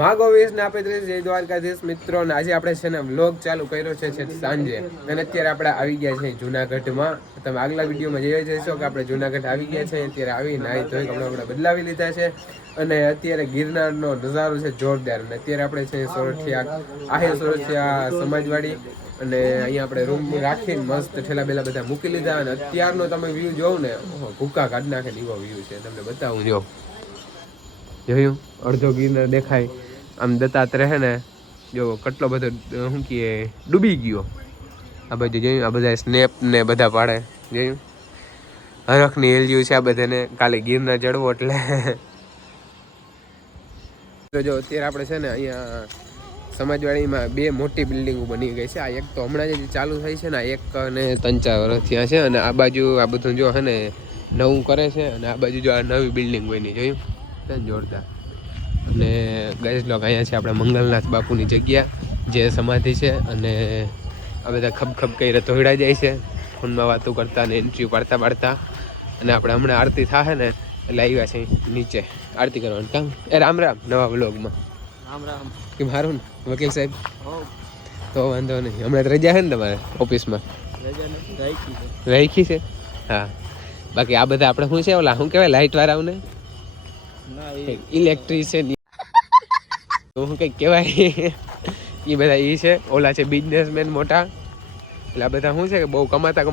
ભાગોવીસ ને આપે જય દ્વારકાધીશ મિત્રો. ને આજે આપણે છે ને વ્લોગ ચાલુ કર્યો છે સાંજે, અને અત્યારે આપણે આવી ગયા છે જુનાગઢમાં. તમે આગલા વિડીયોમાં જોઈ જશો કે આપણે જુનાગઢ આવી ગયા છે. અત્યારે આવી નાહી ધોઈ કપડાં બદલાવી લીધા છે, અને અત્યારે ગિરનારનો નજારો છે જોરદાર. અને અત્યારે આપણે છે સોરઠિયા સમાજવાડી, અને અહીંયા આપણે રૂમ રાખીને મસ્ત ઠેલા બેલા બધા મૂકી લીધા. અને અત્યારનો તમે વ્યૂ જોવો ને, ભૂકા કાઢ નાખે એવો વ્યૂ છે. તમને બતાવું જોયું અડધો ગિરનાર દેખાય. આમ દત્તાત્રેય હે ને જો કેટલો બધો શું કહે ડૂબી ગયો. આ બધું જોયું, આ બધા સ્નેપ ને બધા પાડે જોયું. હરખની હેલ્યું છે આ બધાને, કાલે ગિરનાર ચડવો એટલે. તો જો અત્યારે આપણે છે ને અહીંયા સમાજવાડીમાં બે મોટી બિલ્ડિંગો બની ગઈ છે. આ એક તો હમણાં જ ચાલુ થઈ છે ને, એક ને 3-4 વર્ષ થયા છે. અને આ બાજુ આ બધું જો હે ને નવું કરે છે, અને આ બાજુ જો આ નવી બિલ્ડિંગ બની જોયું જોરદાર. અને ગેસ લોક અહીંયા છે આપણે મંગલનાથ બાપુની જગ્યા, જે સમાધિ છે. અને આ બધા ખબ કરીને તોડ્યા જાય છે, ફોનમાં વાતો કરતા ને એન્ટ્રી પાડતા. અને આપણે હમણાં આરતી થાય ને એટલે આવ્યા છે નીચે આરતી કરવાનું કામ. રામ રામ. નવા વ્લોગમાં રામ રામ. કેમ સારું ને વકીલ સાહેબ? તો વાંધો નહીં. હમણાં રજા છે ને તમારે ઓફિસમાં? રાખી છે. હા, બાકી આ બધા આપણે શું છે ઓલા શું કહેવાય લાઇટ વાળાઓને ઇલેક્ટ્રિશિયન હું કંઈક કહેવાય એ બધા એ છે. ઓલા છે બિઝનેસમેન મોટા. એટલે આ બધા શું છે કે બહુ કમાતા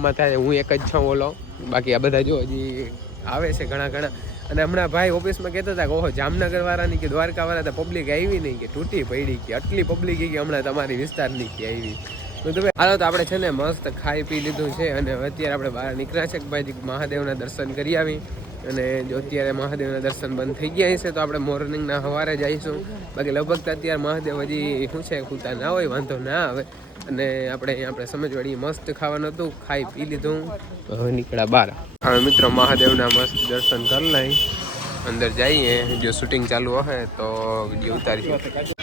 હું એક જ છું ઓલો. બાકી આ બધા જો હજી આવે છે ઘણા. અને હમણાં ભાઈ ઓફિસમાં કહેતા હતા કે ઓહો જામનગર વાળાની કે દ્વારકા વાળા તો પબ્લિક આવી નહીં, કે તૂટી પડી કે આટલી પબ્લિક કે હમણાં તમારી વિસ્તારની કે આવી. તો તમે હાલો તો આપણે છે ને મસ્ત ખાઈ પી લીધું છે, અને અત્યારે આપણે બહાર નીકળ્યા છે કે ભાઈ મહાદેવના દર્શન કરી આવી. અને જો અત્યારે મહાદેવના દર્શન બંધ થઈ ગયા છે તો આપણે મોર્નિંગના સવારે જઈશું. બાકી લગભગ અત્યારે મહાદેવ હજી શું છે ખૂતા ના હોય, વાંધો ના આવે. અને આપણે સમજવાડી મસ્ત ખાવાનું હતું, ખાઈ પી લીધું, હવે નીકળ્યા બહાર. હવે મિત્રો મહાદેવના મસ્ત દર્શન કરી લઈ, અંદર જઈએ. જો શૂટિંગ ચાલુ હશે તો વિડીયો ઉતારીશું.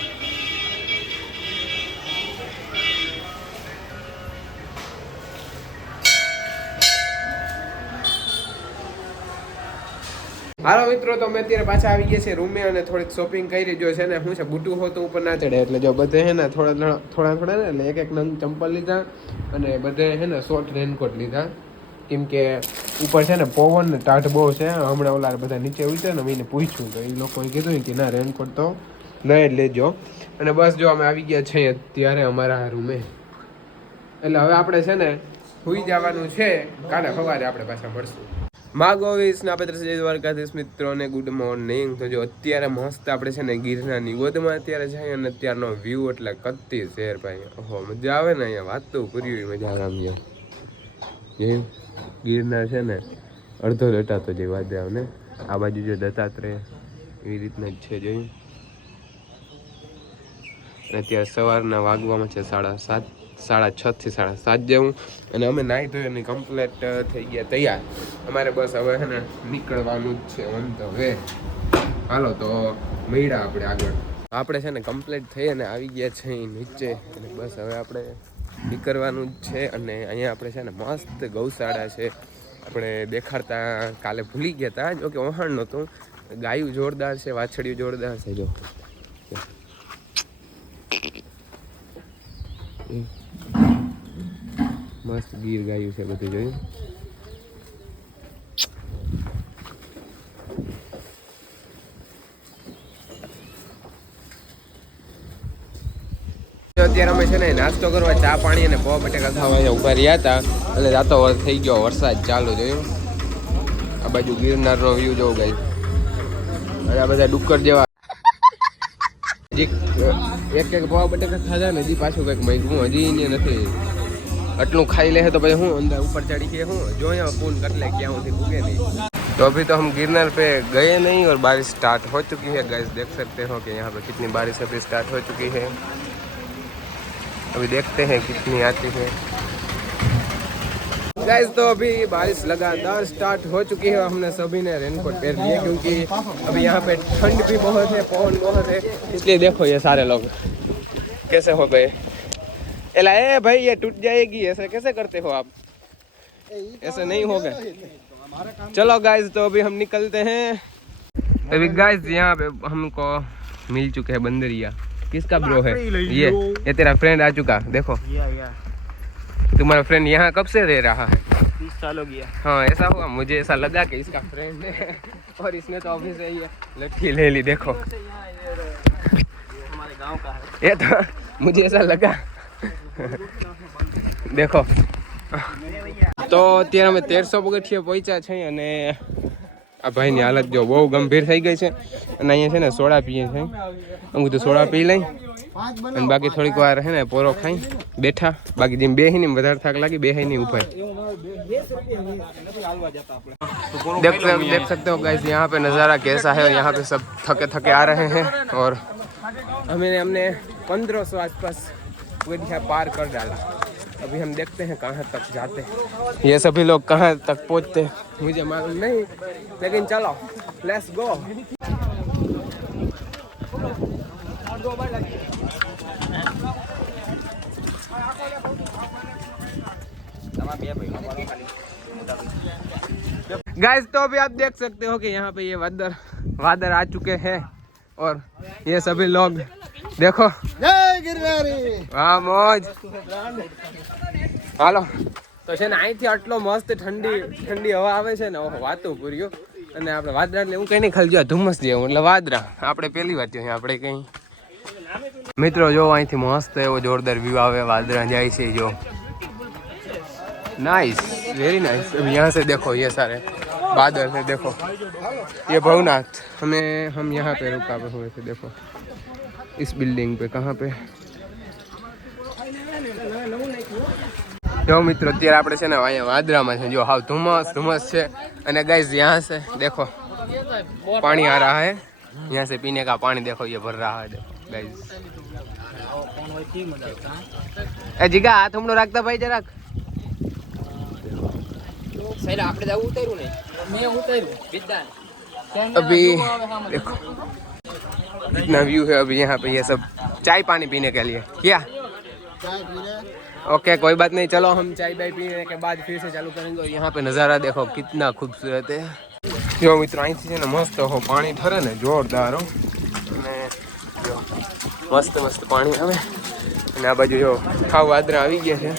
હાલો મિત્રો, તો અમે અત્યારે પાછા આવી ગયા છે રૂમે, અને થોડીક શોપિંગ કરી. જો છે ને શું છે બુટું હોતું ઉપર ના ચડે, એટલે જો બધે હે ને થોડા ને એટલે એક નંગ ચંપલ લીધા, અને બધે હે ને શોર્ટ રેનકોટ લીધા. કેમ કે ઉપર છે ને પવન ને ટાઢ બહુ છે. હમણાં ઓલા બધા નીચે ઉતરે ને મેં પૂછ્યું તો એ લોકોએ કીધું કે ના રેનકોટ તો લઈ લેજો. અને બસ જો અમે આવી ગયા છીએ અત્યારે અમારા રૂમે. એટલે હવે આપણે છે ને સુઈ જવાનું છે, કાલે સવારે આપણે પાછા મળશું. માગોવીસ ને આપણે જય દ્વારકાધીશ મિત્રોને ગુડ મોર્નિંગ. તો જો અત્યારે મસ્ત આપણે છે ને ગિરનારની ગોદમાં અત્યારે છે, અને અત્યારનો વ્યૂ એટલે કત્તી શેર ભાઈ. ઓહો મજા આવે ને અહીંયા, વાત તો પૂરી મજા આવે. આમ ગિરનાર છે ને અડધો દટાતો જે વાદે આવે ને, આ બાજુ જો દત્તાત્રેય એવી રીતના જ છે જોયું. અને અત્યારે સવારના વાગવામાં છે 6:30, 6:30 થી 7:30 જેવું. અને અમે નાહી ધોઈ અને કમ્પ્લીટ થઈ ગયા તૈયાર. અમારે બસ હવે છે ને નીકળવાનું જ છે ઓન ધ વે. હાલો તો મળ્યા આપણે છે ને કમ્પ્લીટ થઈ અને આવી ગયા છે નીચે, અને બસ હવે આપણે નીકળવાનું જ છે. અને અહીંયા આપણે છે ને મસ્ત ગૌશાળા છે, આપણે દેખાડતા કાલે ભૂલી ગયા હતા. જોકે વહાણ નહોતું. ગાયું જોરદાર છે, વાછડીઓ જોરદાર છે. જો મસ્ત ગીર ગાયું છે બધું જોયું. અત્યારે અમે છે ને નાસ્તો કરવા ચા પાણી અને પૌવા બટેકા ખાવા અહીંયા ઉભા રહ્યા હતા, અને રાતો થઈ ગયો વરસાદ ચાલુ જોયું. આ બાજુ ગિરનારનો વ્યૂ જોવું ગઈ, અને આ બધા ડુક્કર જેવા. એક પૌવા બટેકા ખાધા ને હજી પાછું કંઈક મેઘવું હજી અહીંયા નથી. આટલું ખાઈ લે તો પછી હું અંદર ઉપર ચढ़ी के हूँ जो यहाँ फोन कर ले क्या हूँ भूखे नहीं. तो अभी तो हम गिरनार पे गए नहीं, और बारिश स्टार्ट हो चुकी है गाइस. देख सकते हो कि यहाँ पे कितनी बारिश अभी स्टार्ट हो चुकी है. अभी देखते हैं कितनी आती है गाइस. तो अभी बारिश लगातार स्टार्ट हो चुकी है. हमने सभी ने रेनकोट पहन लिए, क्योंकि अभी यहाँ पे ठंड भी बहुत है, पवन बहुत है. इसलिए देखो ये सारे लोग कैसे हो गए. एला ए भाई ये टूट जाएगी, ऐसे कैसे करते हो आप? ऐसे नहीं होगा. चलो गाइस, तो अभी हम निकलते हैं. अभी गाइस यहाँ पे हमको मिल चुके हैं बंदरिया। किसका ब्रो है ये तेरा फ्रेंड आ चुका, देखो। तुम्हारा फ्रेंड यहाँ कब से रह रहा है? 30 साल हो गया। हाँ ऐसा हुआ, मुझे ऐसा लगा कि इसका फ्रेंड है और इसने तो अभी से ये लड़की ले ली। देखो हमारे गांव का है ये, तो मुझे ऐसा लगा देखो। તો અત્યારે અમે 1300 પગથિયે પહોંચ્યા છે અને આ ભાઈની હાલત જો બહુ ગંભીર થઈ ગઈ છે અને અહીંયા છે ને સોડા પીએ છે। હું તો સોડા પી લઈ અને બાકી થોડીક વાર છે ને પોરો ખાઈ બેઠા, બાકી જેમ બેહી ને વધારે થાક લાગી બેહી नहीं ऊपर। देख सकते हो गाइस यहाँ पे नज़ारा कैसा है और यहाँ पे सब थके थके आ रहे हैं और हमने 1500 आसपास पगथिया पार कर डाला। अभी हम देखते हैं कहाँ तक जाते हैं। ये सभी लोग कहाँ तक पहुँचते हैं मुझे मालूम नहीं, लेकिन चलो लेट्स गो। गाइस तो अभी आप देख सकते हो कि यहाँ पे ये वादर आ चुके हैं और ये सभी लोग देखो। जय गिरनारी, हाँ मौज। હાલો તો છે ને અહીંથી આટલો મસ્ત ઠંડી હવા આવે છે ને, ઓહો વાતો પૂર્યો। અને આપણે વાદરા એટલે હું કઈ નહીં, ખાલી જો ધુમ્મસ જેવું એટલે વાદરા આપણે પહેલી વાર જોઈએ આપણે કઈ। મિત્રો જો અહીંથી મસ્ત એવો જોરદાર વ્યૂ આવે, વાદરા જાય છે જો, नाइस वेरी नाइस। अब यहाँ से देखो ये सारे बादल है, देखो ये भवनाथ। हम यहाँ पे रुका हुए थे, देखो इस बिल्डिंग पे। कहाँ पे जो मित्रों અત્યારે આપણે છે ને અહીંયા વાદરામાં છે જો, હાવ ધુમ્મસ છે। અને गाइस यहाँ से देखो पानी आ रहा है, यहाँ से पीने का पानी देखो ये भर रहा है, देखो गाइस। ए જીગા હાથ હમણો રાખતા ભાઈ જરાક। अभी देखो इतना व्यू है। अभी यहाँ पे ये सब चाय पानी पीने के लिए क्या ओके कोई बात नहीं, चलो हम चाय बाय पीने के बाद फिर से चालू करेंगे। और यहाँ पे नज़ारा देखो कितना खूबसूरत है। जो मित्रों અહીંથી છે ને મસ્ત હો પાણી ઠરે ને જોરદાર હો, અને જો મસ્ત પાણી આવે। અને આ બાજુ જો ખાવ વાદરા આવી ગયા છે।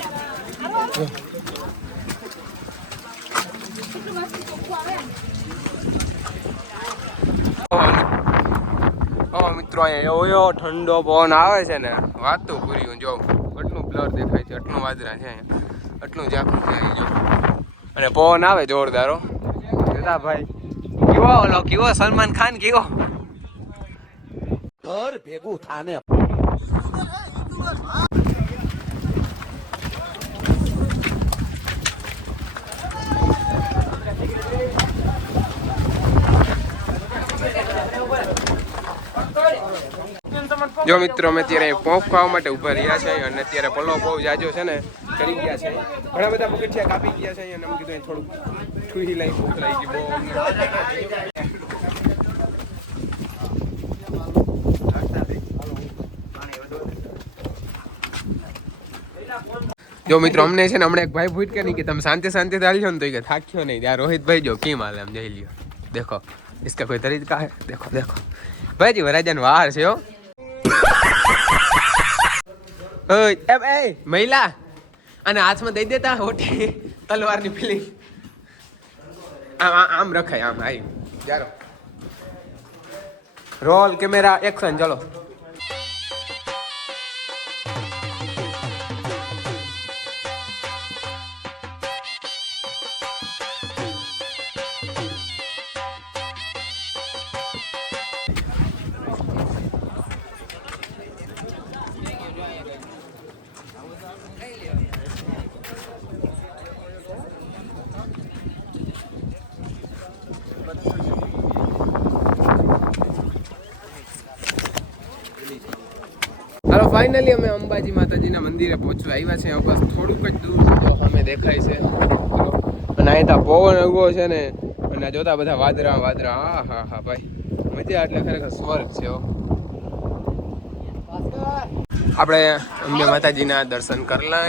મિત્રો અહીંયા એવો ઠંડો પવન આવે છે ને, વાતું પૂરી। જો આટલું બ્લર દેખાય છે, આટલું વાદરા છે અહીંયા, આટલું ઝાંખું છે જો, અને પવન આવે જોરદારો। દાદા ભાઈ કેવો સલમાન ખાન કેવો ઘર ભેગું થાને। જો મિત્રો અમે અત્યારે પોંખ ખાવા માટે ઊભા રહ્યા છે અને અત્યારે પલો બહુ જાજો છે ને કરી ગયા છે, ઘણા બધા પગથિયા કાપી ગયા છે અને અમે કીધું થોડુંક ઠુઈ લઈ ભૂખ લાગી બહુ અમને। જો મિત્રો અમને છે ને હમણાં એક ભાઈ ભૂટ કે નહીં કે તમે શાંતિ ચાલજો ને, તો કે થાક્યો નહીં। ત્યાં રોહિત ભાઈ જો કેમ હાલે એમ જઈ લ્યો, देखो इसका कोई तरीका है, देखो भाई जी वराजन वार से हो। ए महिला અને હાથમાં દઈ દેતા હોટી તલવારની ફીલિંગ આમ રખાય, આમ આઈ જારો રોલ કેમેરા એક્શન ચલો। હાલો ફાઇનલી અમે અંબાજી માતાજીના મંદિરે પહોંચવા આવ્યા છે। બસ થોડુંક જ દૂર અમે દેખાય છે અને અહીં તો પવન ઉગો છે ને, અને જોતા બધા વાદરા હા હા હા ભાઈ મજા, એટલે ખરેખર સ્વર્ગ છે। આપણે અંબે માતાજીના દર્શન કરલા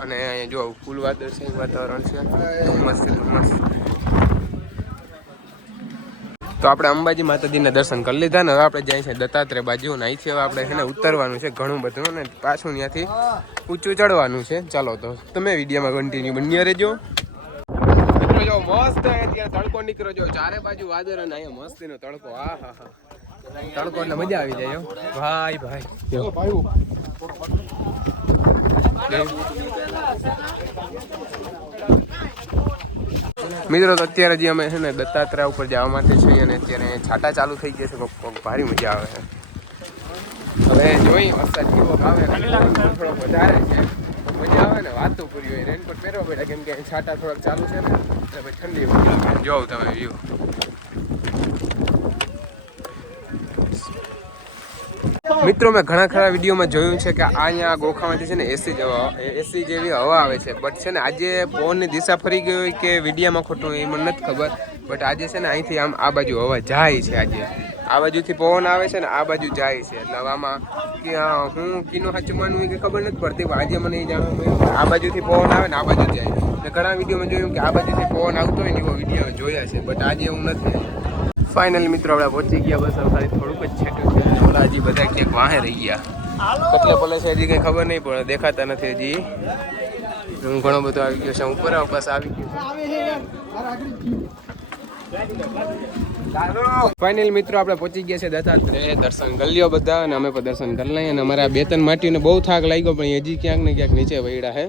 અને અહીંયા જો ફૂલ વાદળ છે, વાતાવરણ છે ધુમ્મસ। તો આપણે અંબાજી માતાજીના દર્શન કરી લીધા ને હવે આપણે જાય છે દત્તાત્રેય બાજુ ને અહીંથી હવે આપણે એને ઉતરવાનું છે ઘણું બધું ને પાછું ત્યાંથી ઊંચું ચડવાનું છે. ચાલો તો તમે વિડીયોમાં કન્ટિન્યુ બન્યા રહેજો. મિત્રો જો મસ્ત ત્યાં તડકો નીકળ્યો જો ચારે બાજુ વાદળ અને અહીંયા મસ્તીનો તડકો. હા હા હા તડકો એટલે મજા આવી જાય ભાઈ ભાઈ. મિત્રો તો અત્યારે જે અમે છે ને દત્તાત્રેય ઉપર જવા માટે છીએ અને અત્યારે છાંટા ચાલુ થઈ ગયા છે. ભારી મજા આવે છે. હવે જોઈ વરસાદ કેવો આવે થોડોક વધારે છે મજા આવે ને વાતો પૂરી હોય. રેનકોટ પહેરવા પડ્યા કેમ કે છાંટા થોડાક ચાલુ છે ને એટલે ઠંડી જોઉં તમે વ્યૂ. મિત્રો મેં ઘણા ખરા વિડીયોમાં જોયું છે કે અહીંયા ગોખામાંથી છે ને એસી જેવી હવા આવે છે. બટ છે ને આજે પવનની દિશા ફરી ગઈ હોય કે વિડીયોમાં ખોટું એ મને નથી ખબર. બટ આજે છે ને અહીંથી આમ આ બાજુ હવા જાય છે. આજે આ બાજુથી પવન આવે છે ને આ બાજુ જાય છે. એટલે આમાં હું કીનું સાચું માનવું કે ખબર નથી પડતી પણ આજે મને એ જાણવા મળ્યું આ બાજુથી પવન આવે ને આ બાજુ જાય. એટલે ઘણા વિડીયોમાં જોયું કે આ બાજુથી પવન આવતો હોય ને એવો વિડીયો જોયા છે. બટ આજે એવું નથી. ફાઇનલી મિત્રો આપણે પહોંચી ગયા. બસ ખાલી થોડુંક જ છેટું છે. ઓલા હજી બધા ક્યાંક વાહે રહી ગયા. કેટલા બોલે છે હજી કંઈ ખબર નહીં પણ દેખાતા નથી હજી. હું ઘણો બધો આવી ગયો છે ઉપર બસ આવી ગયો. ફાઇનલી મિત્રો આપણે પહોંચી ગયા છે દત્તાત્રેય. દર્શન કરી લ્યો બધા અને અમે પણ દર્શન કરી લઈએ. અને અમારા 2-3 માટીને બહુ થાક લાગ્યો પણ હજી ક્યાંક ને ક્યાંક નીચે વળ્યા છે.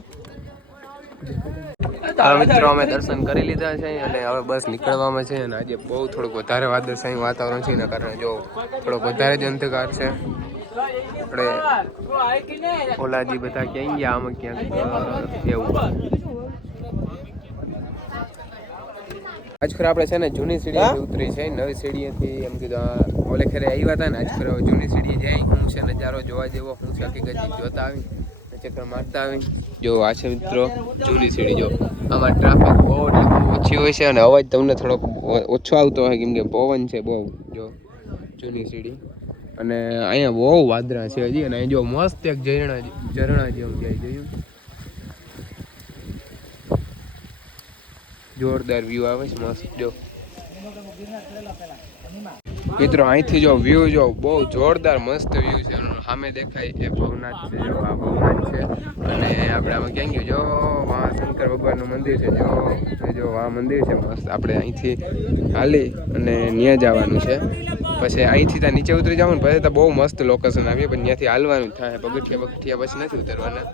ચાલો મિત્રો અમે દર્શન કરી લીધા છે અને હવે બસ નીકળવામાં છે. અને આજે બહુ થોડુંક વધારે વાદળછાયું વાતાવરણ છે એના કારણે જો થોડોક વધારે જ અંધકાર છે. આપણે ઓલાજી બધા ક્યાંય ગયા આમાં ક્યાંક એવું. આજખર આપણે છે ને જૂની સીડીથી ઉતરી છે. નવી સીડીથી એમ કીધું ઓલે ખેરે આવ્યા હતા ને આજખર હવે જૂની સીડી જાય. હું છે નજારો જોવા જેવો હું છે હકીકત જોતા આવી ચક્કર મારતા આવી. જો આ છે મિત્રો જૂની સીડી. જો આમાં ટ્રાફિક બહુ ઓછી હોય છે અને અવાજ તમને થોડોક ઓછો આવતો હોય કેમ કે પવન છે બહુ. જો જૂની સીડી અને અહીંયા બહુ વાદળા છે હજી. અને અહીં જો મસ્ત એક ઝરણા જેવું જાય જોયું. જોરદાર વ્યૂ આવે છે મસ્ત. જો મિત્રો અહીંથી જો વ્યૂ જો બહુ જોરદાર મસ્ત વ્યૂ છે. સામે દેખાય એ ભવનાથ છે. જો આ ભવનાથ છે અને આપણે આમાં ક્યાં ગયું જો વા શંકર ભગવાનનું મંદિર છે. જો આ મંદિર છે મસ્ત. આપણે અહીંથી હાલી અને ત્યાં જવાનું છે. પછી અહીંથી ત્યાં નીચે ઉતરી જવાનું પછી તો બહુ મસ્ત લોકેશન આવીએ પણ ત્યાંથી હાલવાનું થાય. પગથિયા પછી નથી ઉતરવાના.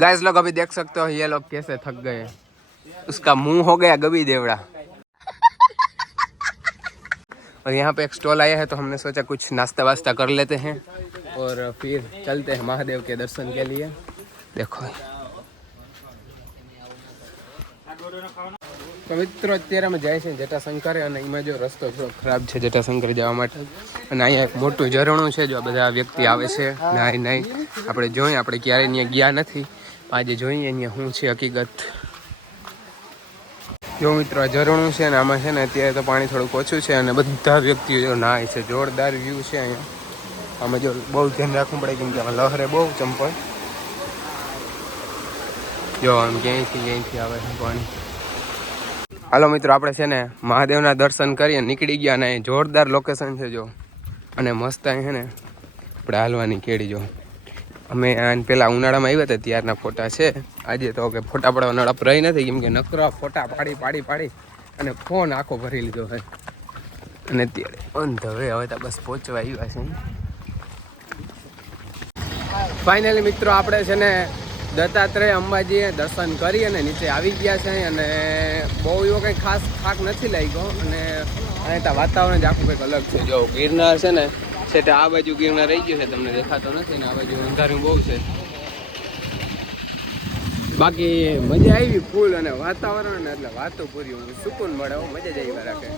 गाइस लोग अभी देख सकते हो ये लोग कैसे थक गए. उसका मुंह हो गया गबी देवड़ा. और यहाँ पे एक स्टॉल आया है तो हमने सोचा कुछ नाश्ता वास्ता कर लेते हैं और फिर चलते हैं महादेव के दर्शन के लिए. देखो તો મિત્રો અત્યારે અમે જાય છે જટાશંકર અને એમાં જો રસ્તો થોડો ખરાબ છે જટાશંકર જવા માટે. અને અહીંયા એક મોટું ઝરણું છે. જો બધા વ્યક્તિ આવે છે નાઈ આપણે જોઈએ. આપણે ક્યારેય ત્યાં ગયા નથી આજે જોઈએ અહીંયા શું છે હકીકત. જો મિત્રો ઝરણું છે ને આમાં છે ને અત્યારે તો પાણી થોડુંક ઓછું છે અને બધા વ્યક્તિઓ જો નાય છે. જોરદાર વ્યૂ છે અહીંયા. આમાં જો બહુ ધ્યાન રાખવું પડે કેમ કે આમાં લહેરે બહુ ચંપલ. જો આમ ક્યાંયથી આવે છે પાણી. હાલો મિત્રો આપણે છે ને મહાદેવના દર્શન કરીએ નીકળી ગયા. અને જોરદાર લોકેશન છે જો. અને મસ્ત અહીં છે ને આપણે હાલવાની કેડી. જો અમે પહેલાં ઉનાળામાં આવ્યા હતા ત્યારના ફોટા છે. આજે તો કે ફોટા પાડવાનો અપ રહી નથી કેમ કે નકરા ફોટા પાડી અને ફોન આખો ભરી લીધો હોય. અને અત્યારે બંધ હવે તો બસ પહોંચવા આવ્યા છે. ફાઇનલી મિત્રો આપણે છે ને દત્તાત્રેય અંબાજીએ દર્શન કરી અને નીચે આવી ગયા છે. અને બહુ એવો કંઈ ખાસ થાક નથી લાગ્યો. અને અહીં ત્યાં વાતાવરણ જ આખું કંઈક અલગ છે. જો ગિરનાર છે ને છે આ બાજુ ગિરનાર રહી ગયો છે તમને દેખાતો નથી ને આ બાજુ અંધારું બહુ છે. બાકી મજા આવી ફૂલ અને વાતાવરણ એટલે વાતો પૂરી સુકૂન મળે મજા જ આવી રાખે.